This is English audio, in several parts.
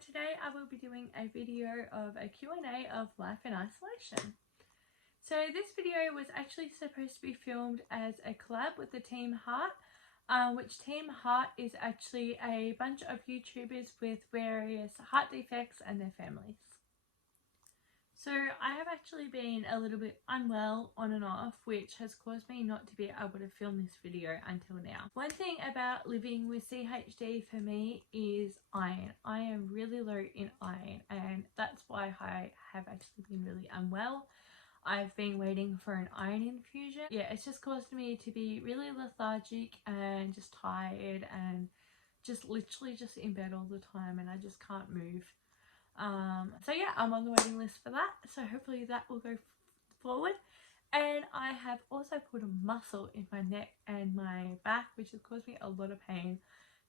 today I will be doing a video of a Q&A of life in isolation. So this video was actually supposed to be filmed as a collab with the Team Heart, which Team Heart is actually a bunch of YouTubers with various heart defects and their families. So I have actually been a little bit unwell on and off, which has caused me not to be able to film this video until now. One thing about living with CHD for me is iron. I am really low in iron, and that's why I have actually been really unwell. I've been waiting for an iron infusion. Yeah, it's just caused me to be really lethargic and just tired and just literally just in bed all the time, and I just can't move. So yeah, I'm on the waiting list for that, so hopefully that will go forward. And I have also put a muscle in my neck and my back, which has caused me a lot of pain.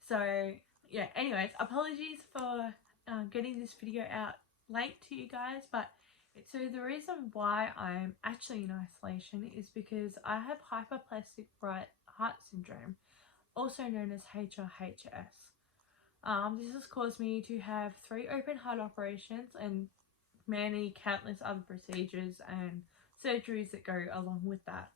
So yeah, anyways, apologies for getting this video out late to you guys, but so the reason why I'm actually in isolation is because I have hypoplastic right heart syndrome, also known as HRHS. This has caused me to have 3 open heart operations and many countless other procedures and surgeries that go along with that.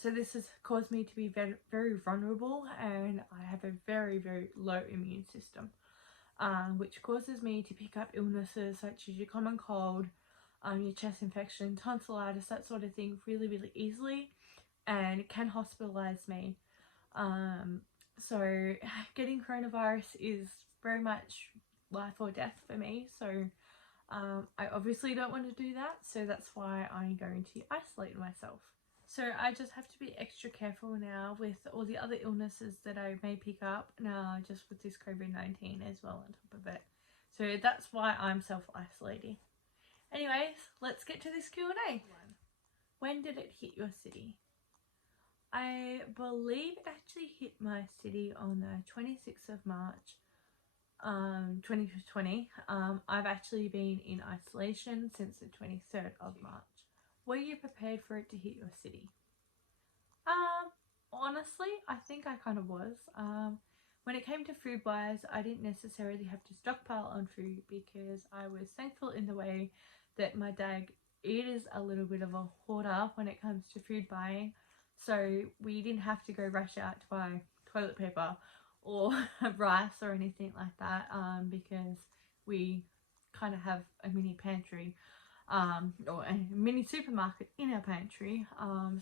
So this has caused me to be very, very vulnerable, and I have a very, very low immune system, which causes me to pick up illnesses such as your common cold, your chest infection, tonsillitis, that sort of thing really, really easily, and it can hospitalize me. So getting coronavirus is very much life or death for me, so I obviously don't want to do that, so that's why I'm going to isolate myself. So I just have to be extra careful now with all the other illnesses that I may pick up now, just with this COVID-19 as well on top of it. So that's why I'm self-isolating. Anyways, let's get to this Q&A. When did it hit your city? I believe it actually hit my city on the 26th of March, 2020. I've actually been in isolation since the 23rd of March. Were you prepared for it to hit your city? Honestly, I think I kind of was. When it came to food wise, I didn't necessarily have to stockpile on food because I was thankful in the way that my dad is a little bit of a hoarder when it comes to food buying. So we didn't have to go rush out to buy toilet paper or rice or anything like that, because we kind of have a mini pantry, or a mini supermarket in our pantry,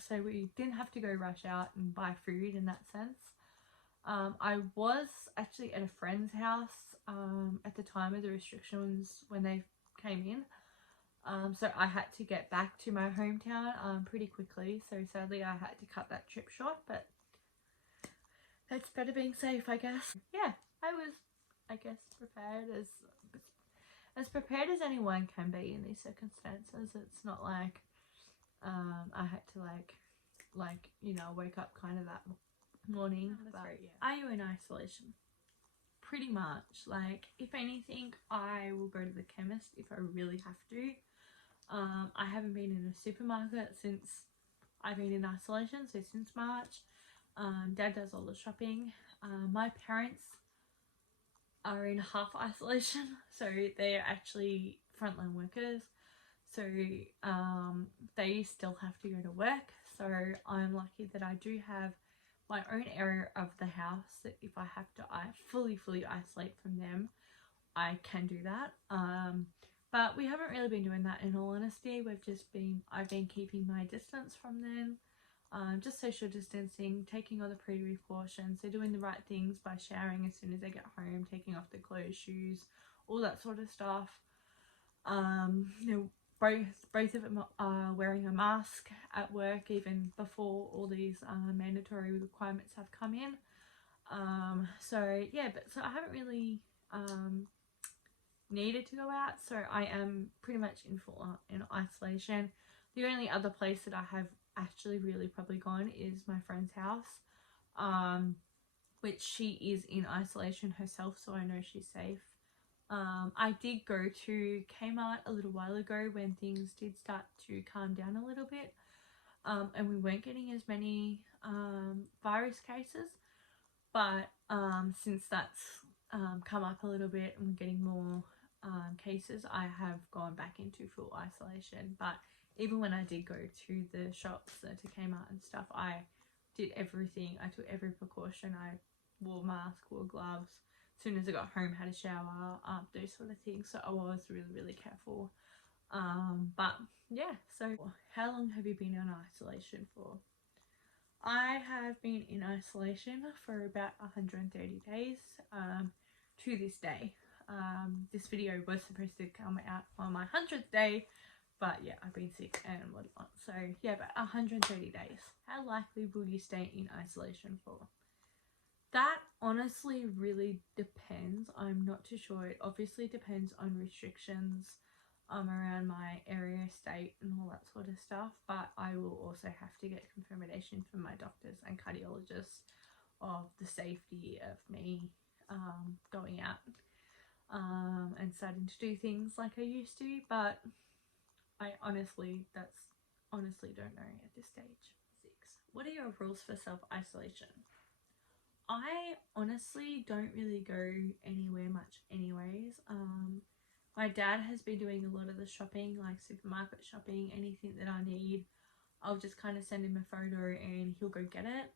so we didn't have to go rush out and buy food in that sense. I was actually at a friend's house at the time of the restrictions when they came in. So I had to get back to my hometown pretty quickly, so sadly I had to cut that trip short, but that's better being safe, I guess. Yeah, I was, I guess, prepared as prepared as anyone can be in these circumstances. It's not like I had to like you know, wake up kind of that morning. But right, yeah. Are you in isolation? Pretty much. Like, if anything, I will go to the chemist if I really have to. I haven't been in a supermarket since I've been in isolation, so since March. Dad does all the shopping. My parents are in half isolation, so they're actually frontline workers, so they still have to go to work. So I'm lucky that I do have my own area of the house that if I have to fully isolate from them, I can do that. But we haven't really been doing that, in all honesty. I've been keeping my distance from them, just social distancing, taking all the precautions. They're doing the right things by showering as soon as they get home, taking off their clothes, shoes, all that sort of stuff. You know, both of them are wearing a mask at work even before all these mandatory requirements have come in. So yeah, but so I haven't really needed to go out, so I am pretty much in isolation. The only other place that I have actually really probably gone is my friend's house, which she is in isolation herself, so I know she's safe. I did go to Kmart a little while ago when things did start to calm down a little bit, and we weren't getting as many virus cases, but since that's come up a little bit and getting more cases, I have gone back into full isolation. But even when I did go to the shops, to Kmart and stuff, I did everything. I took every precaution. I wore a mask, wore gloves. As soon as I got home, had a shower, those sort of things. So I was really, really careful. But yeah, so how long have you been in isolation for? I have been in isolation for about 130 days to this day. This video was supposed to come out on my 100th day, but yeah, I've been sick and whatnot. So yeah, about 130 days. How likely will you stay in isolation for? That honestly really depends. I'm not too sure. It obviously depends on restrictions around my area, state and all that sort of stuff, but I will also have to get confirmation from my doctors and cardiologists of the safety of me going out and starting to do things like I used to, but I honestly don't know at this stage. 6. What are your rules for self-isolation? I honestly don't really go anywhere much anyways. My dad has been doing a lot of the shopping, like supermarket shopping, anything that I need. I'll just kind of send him a photo and he'll go get it.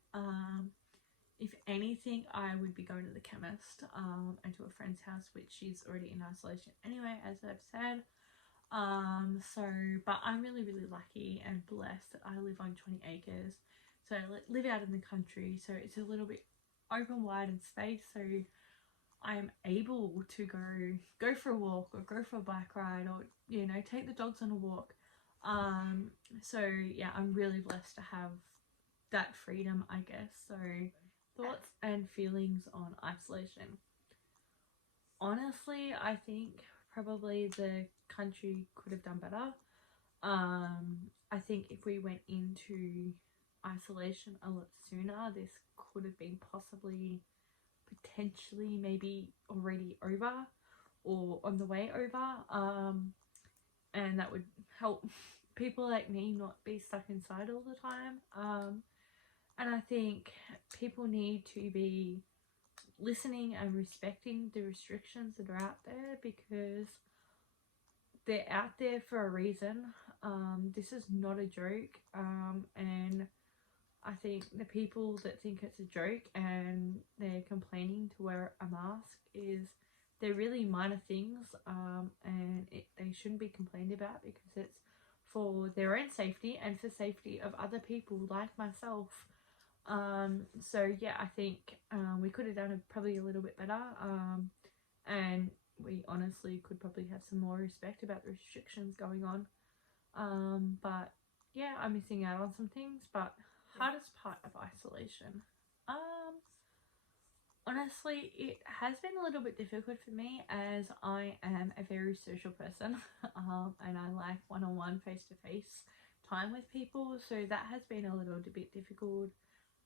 If anything, I would be going to the chemist and to a friend's house, which she's already in isolation anyway, as I've said. But I'm really, really lucky and blessed that I live on 20 acres. So I live out in the country, so it's a little bit open, wide and space, so I am able to go for a walk or go for a bike ride or, you know, take the dogs on a walk. So yeah, I'm really blessed to have that freedom, I guess. So thoughts and feelings on isolation. Honestly, I think probably the country could have done better. I think if we went into isolation a lot sooner, this could have been possibly potentially maybe already over or on the way over, and that would help people like me not be stuck inside all the time. And I think people need to be listening and respecting the restrictions that are out there, because they're out there for a reason. This is not a joke, and I think the people that think it's a joke and they're complaining to wear a mask they're really minor things, and they shouldn't be complained about, because it's for their own safety and for safety of other people like myself. So yeah, I think we could have done it probably a little bit better, and we honestly could probably have some more respect about the restrictions going on. But yeah, I'm missing out on some things. But hardest part of isolation, honestly, it has been a little bit difficult for me, as I am a very social person, and I like one-on-one, face-to-face time with people, so that has been a little bit difficult.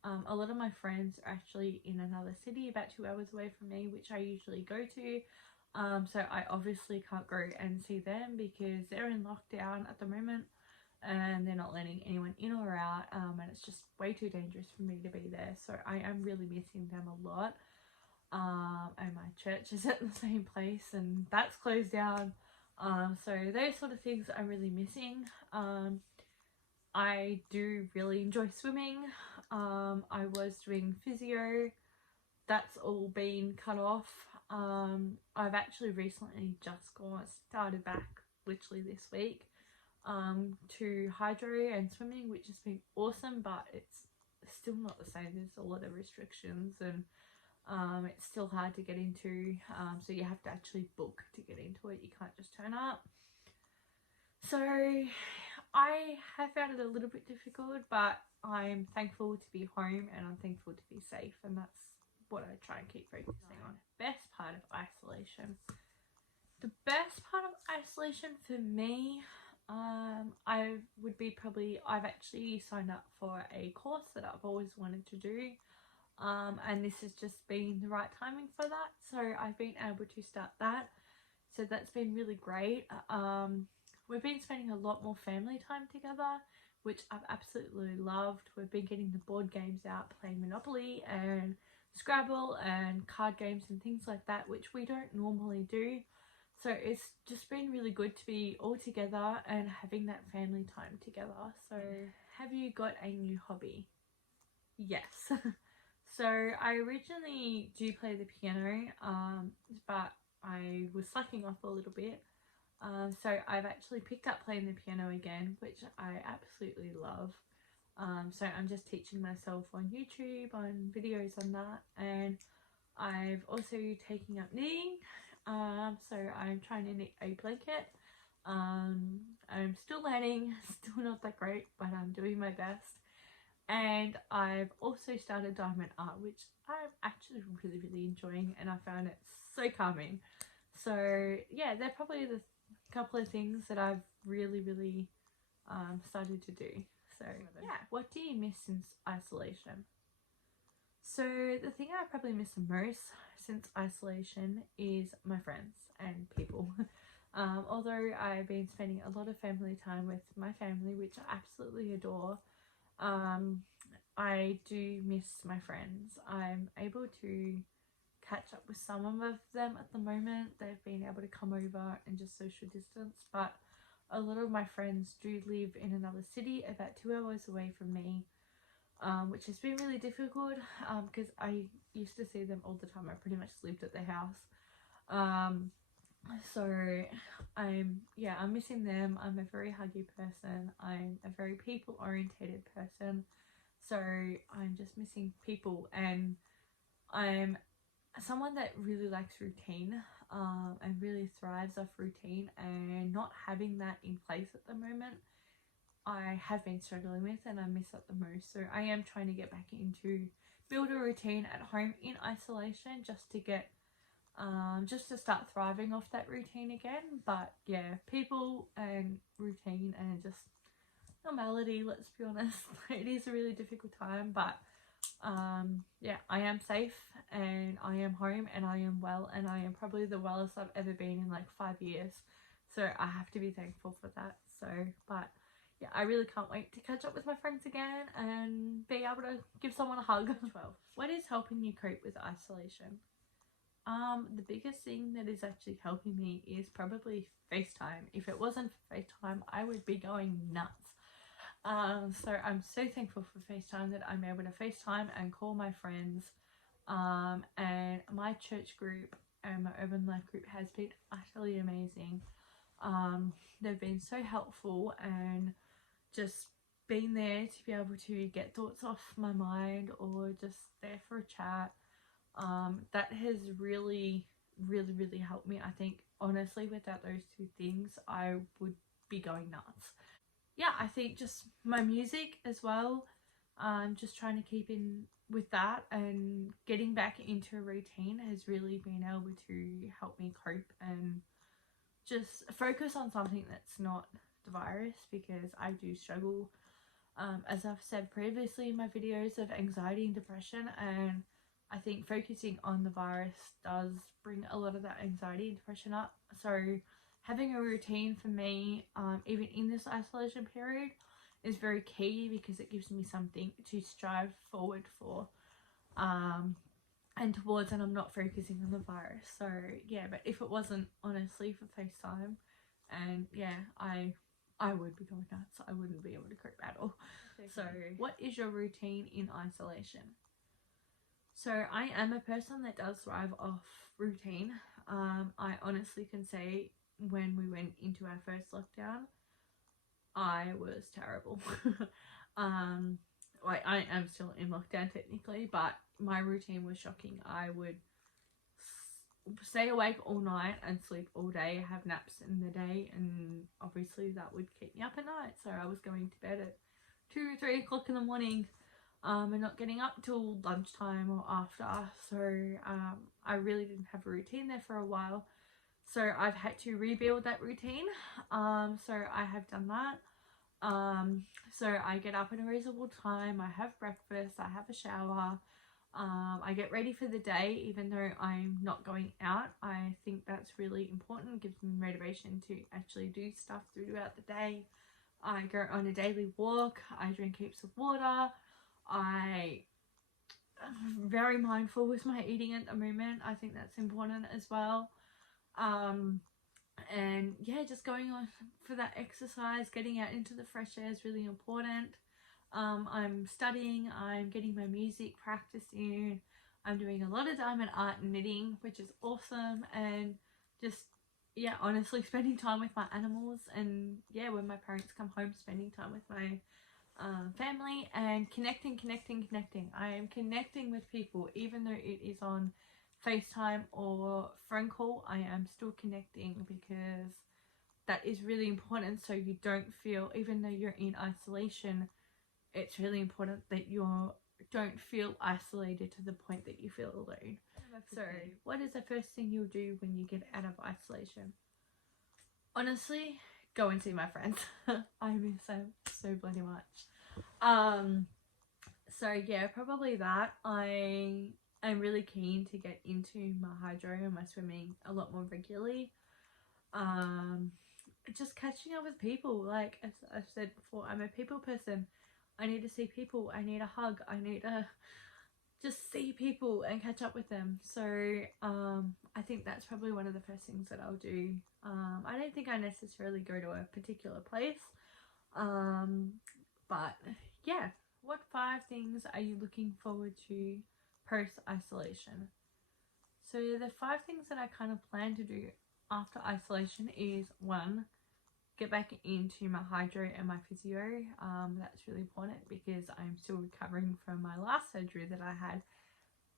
A lot of my friends are actually in another city about 2 hours away from me, which I usually go to, so I obviously can't go and see them because they're in lockdown at the moment and they're not letting anyone in or out, and it's just way too dangerous for me to be there, so I am really missing them a lot. And my church is at the same place and that's closed down, so those sort of things I'm really missing. I do really enjoy swimming. I was doing physio, that's all been cut off. I've actually recently just started back literally this week to hydro and swimming, which has been awesome, but it's still not the same. There's a lot of restrictions and it's still hard to get into, so you have to actually book to get into it. You can't just turn up. So I have found it a little bit difficult, but I'm thankful to be home and I'm thankful to be safe, and that's what I try and keep focusing on. Best part of isolation. The best part of isolation for me, I've actually signed up for a course that I've always wanted to do, and this has just been the right timing for that, so I've been able to start that, so that's been really great. We've been spending a lot more family time together, which I've absolutely loved. We've been getting the board games out, playing Monopoly and Scrabble and card games and things like that, which we don't normally do. So it's just been really good to be all together and having that family time together. So have you got a new hobby? Yes. So I originally do play the piano, but I was slacking off a little bit. So I've actually picked up playing the piano again, which I absolutely love. So I'm just teaching myself on YouTube, on videos on that, and I've also taken up knitting. So I'm trying to knit a blanket. I'm still learning, still not that great, but I'm doing my best. And I've also started diamond art, which I'm actually really enjoying, and I found it so calming. So yeah, they're probably the couple of things that I've really started to do. So yeah, what do you miss since isolation? So the thing I probably miss the most since isolation is my friends and people. Although I've been spending a lot of family time with my family, which I absolutely adore, I do miss my friends. I'm able to catch up with some of them at the moment. They've been able to come over and just social distance, but a lot of my friends do live in another city about 2 hours away from me, which has been really difficult because I used to see them all the time. I pretty much lived at their house. So I'm missing them. I'm a very huggy person. I'm a very people orientated person. So I'm just missing people, and I'm someone that really likes routine and really thrives off routine, and not having that in place at the moment I have been struggling with, and I miss that the most. So I am trying to get back into build a routine at home in isolation, just to get just to start thriving off that routine again. But yeah, people and routine and just normality, let's be honest. It is a really difficult time, but yeah, I am safe and I am home and I am well, and I am probably the wellest I've ever been in like 5 years, so I have to be thankful for that. So but yeah, I really can't wait to catch up with my friends again and be able to give someone a hug. 12. What is helping you cope with isolation? The biggest thing that is actually helping me is probably FaceTime. If it wasn't for FaceTime, I would be going nuts. So I'm so thankful for FaceTime, that I'm able to FaceTime and call my friends. And my church group and my urban life group has been utterly amazing. They've been so helpful, and just being there to be able to get thoughts off my mind or just there for a chat. That has really helped me. I think honestly, without those two things, I would be going nuts. Yeah, I think just my music as well. Just trying to keep in with that and getting back into a routine has really been able to help me cope and just focus on something that's not the virus, because I do struggle, as I've said previously in my videos, of anxiety and depression, and I think focusing on the virus does bring a lot of that anxiety and depression up. So having a routine for me, even in this isolation period, is very key, because it gives me something to strive forward for and towards, and I'm not focusing on the virus. So yeah, but if it wasn't honestly for FaceTime, and yeah, I would be going nuts. I wouldn't be able to cope at all. Okay. So what is your routine in isolation? So I am a person that does thrive off routine. I honestly can say when we went into our first lockdown, I was terrible. Like I am still in lockdown technically, but my routine was shocking. I would stay awake all night and sleep all day, have naps in the day, and obviously that would keep me up at night. So I was going to bed at 2-3 o'clock in the morning, and not getting up till lunchtime or after. So I really didn't have a routine there for a while. So I've had to rebuild that routine. So I have done that. So I get up at a reasonable time, I have breakfast, I have a shower, I get ready for the day. Even though I'm not going out, I think that's really important. It gives me motivation to actually do stuff throughout the day. I go on a daily walk, I drink heaps of water, I very mindful with my eating at the moment. I think that's important as well. And yeah, just going on for that exercise, getting out into the fresh air is really important. I'm studying, I'm getting my music practice in, I'm doing a lot of diamond art and knitting, which is awesome. And just, yeah, honestly spending time with my animals, and yeah, when my parents come home, spending time with my family, and connecting. I am connecting with people, even though it is on FaceTime or phone call. I am still connecting, because that is really important, so you don't feel, even though you're in isolation, it's really important that you don't feel isolated to the point that you feel alone. So what is the first thing you'll do when you get out of isolation? Honestly, go and see my friends. I miss them so bloody much. So yeah, probably that. I am really keen to get into my hydro and my swimming a lot more regularly. Just catching up with people. Like as I've said before, I'm a people person. I need to see people. I need a hug. I need to just see people and catch up with them. So I think that's probably one of the first things that I'll do. I don't think I necessarily go to a particular place, but yeah. What 5 things are you looking forward to post-isolation? So the 5 things that I kind of plan to do after isolation is 1, get back into my hydro and my physio. That's really important because I'm still recovering from my last surgery that I had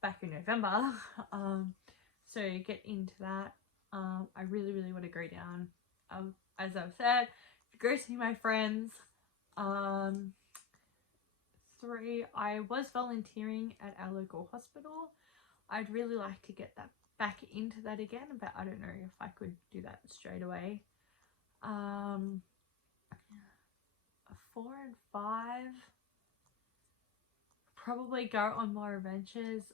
back in November. So get into that. I really want to go down. As I've said, go see my friends. 3, I was volunteering at our local hospital. I'd really like to get that back into that again, but I don't know if I could do that straight away. 4 and 5, probably go on more adventures,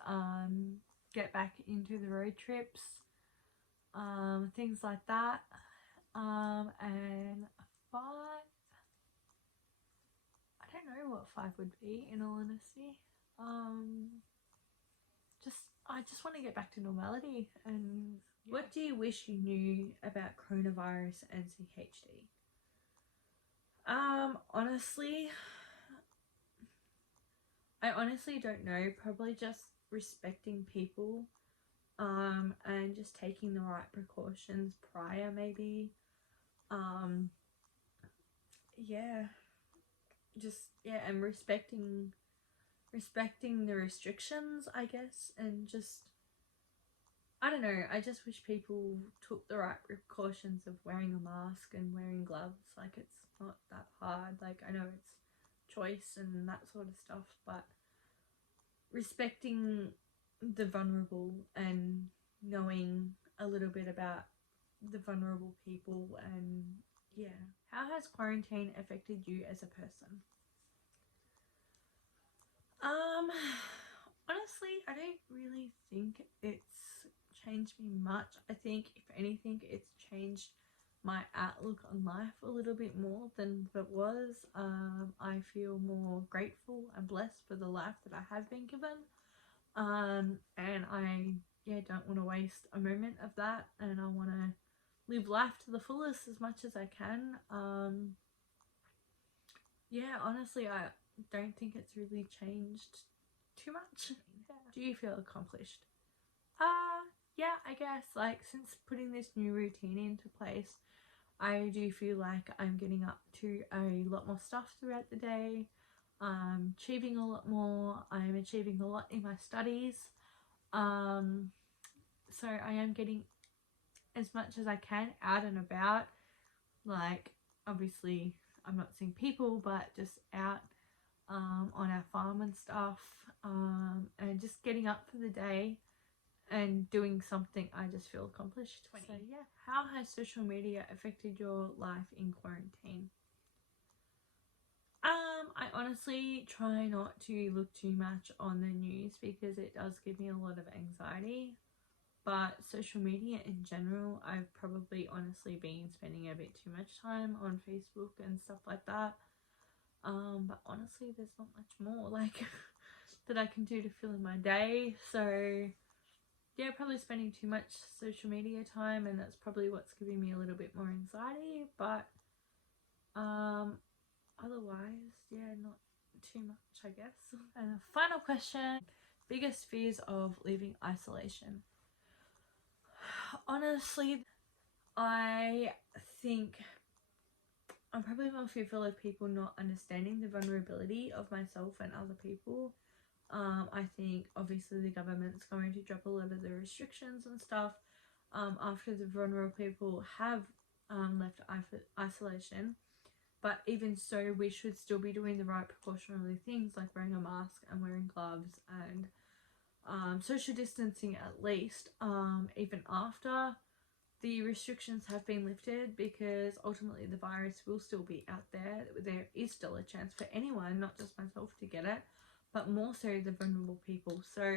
get back into the road trips, things like that. And 5, I don't know what 5 would be, in all honesty. I just want to get back to normality. And yeah. What do you wish you knew about coronavirus and CHD? I honestly don't know. Probably just respecting people, and just taking the right precautions prior, maybe. And respecting the restrictions, I guess, and just, I don't know, I just wish people took the right precautions of wearing a mask and wearing gloves. Like, it's not that hard. Like, I know it's choice and that sort of stuff, but respecting the vulnerable and knowing a little bit about the vulnerable people. And yeah. How has quarantine affected you as a person? Honestly, I don't really think it's changed me much. I think if anything, it's changed my outlook on life a little bit more than it was. I feel more grateful and blessed for the life that I have been given. And I don't want to waste a moment of that, and I want to live life to the fullest as much as I can. Honestly, I don't think it's really changed too much. Do you feel accomplished? Yeah, I guess, like, since putting this new routine into place, I do feel like I'm getting up to a lot more stuff throughout the day. I'm achieving a lot more. I'm achieving a lot in my studies. So I am getting as much as I can out and about. Like, obviously I'm not seeing people, but just out on our farm and stuff, and just getting up for the day and doing something I just feel accomplished. 20. So yeah, how has social media affected your life in quarantine? I honestly try not to look too much on the news because it does give me a lot of anxiety. But social media in general, I've probably honestly been spending a bit too much time on Facebook and stuff like that. But honestly, there's not much more. Like, that I can do to fill in my day. So yeah, probably spending too much social media time, and that's probably what's giving me a little bit more anxiety. But otherwise, yeah, not too much, I guess. And the final question, biggest fears of leaving isolation. Honestly, I think I'm probably more fearful of people not understanding the vulnerability of myself and other people. I think obviously the government's going to drop a lot of the restrictions and stuff after the vulnerable people have left isolation. But even so, we should still be doing the right precautionary things like wearing a mask and wearing gloves and social distancing at least, even after the restrictions have been lifted, because ultimately the virus will still be out there. There is still a chance for anyone, not just myself, to get it, but more so the vulnerable people. So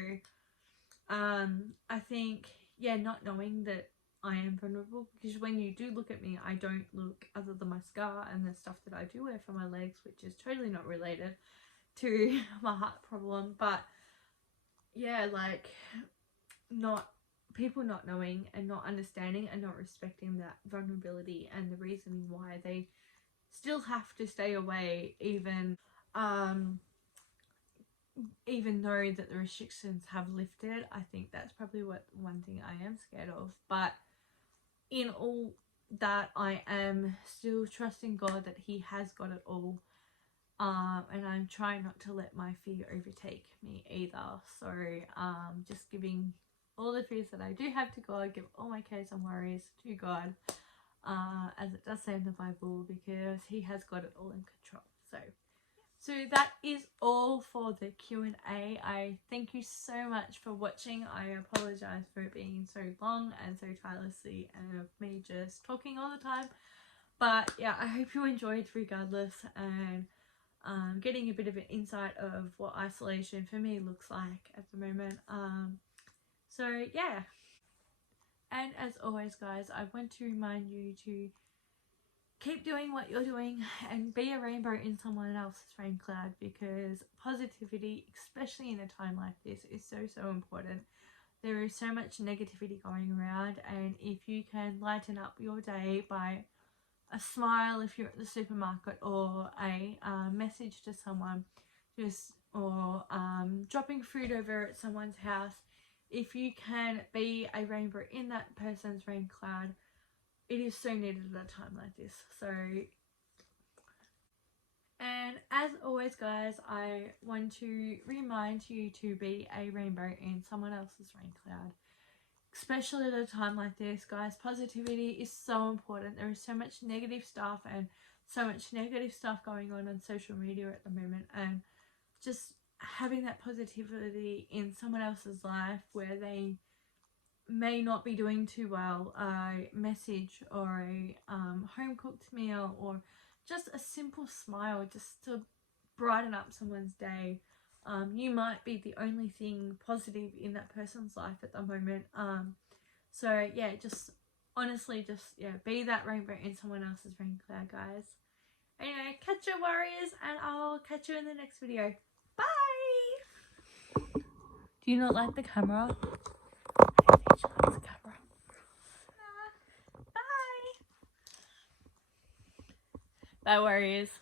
I think, yeah, not knowing that I am vulnerable, because when you do look at me, I don't look, other than my scar and the stuff that I do wear for my legs, which is totally not related to my heart problem, but yeah, like people not knowing and not understanding and not respecting that vulnerability and the reason why they still have to stay away, even though that the restrictions have lifted. I think that's probably one thing I am scared of. But in all that, I am still trusting God that He has got it all, and I'm trying not to let my fear overtake me either. So just giving all the fears that I do have to God, give all my cares and worries to God, as it does say in the Bible, because He has got it all in control. So that is all for the Q&A. I thank you so much for watching. I apologize for it being so long and so tirelessly and of me just talking all the time. But yeah, I hope you enjoyed regardless, and getting a bit of an insight of what isolation for me looks like at the moment. So yeah. And as always, guys, I want to remind you to keep doing what you're doing and be a rainbow in someone else's rain cloud, because positivity, especially in a time like this, is so important. There is so much negativity going around, and if you can lighten up your day by a smile if you're at the supermarket, or a message to someone, or dropping food over at someone's house, if you can be a rainbow in that person's rain cloud, it is so needed at a time like this. So, and as always, guys, I want to remind you to be a rainbow in someone else's rain cloud, especially at a time like this, guys. Positivity is so important. There is so much negative stuff and so much negative stuff going on social media at the moment, and just having that positivity in someone else's life where they may not be doing too well, a message or a home cooked meal, or just a simple smile just to brighten up someone's day. You might be the only thing positive in that person's life at the moment. So yeah, just honestly, just be that rainbow in someone else's rain cloud, guys. Anyway, catch your warriors, and I'll catch you in the next video. Bye! Do you not like the camera? I think she likes the camera. Bye! Bye, warriors.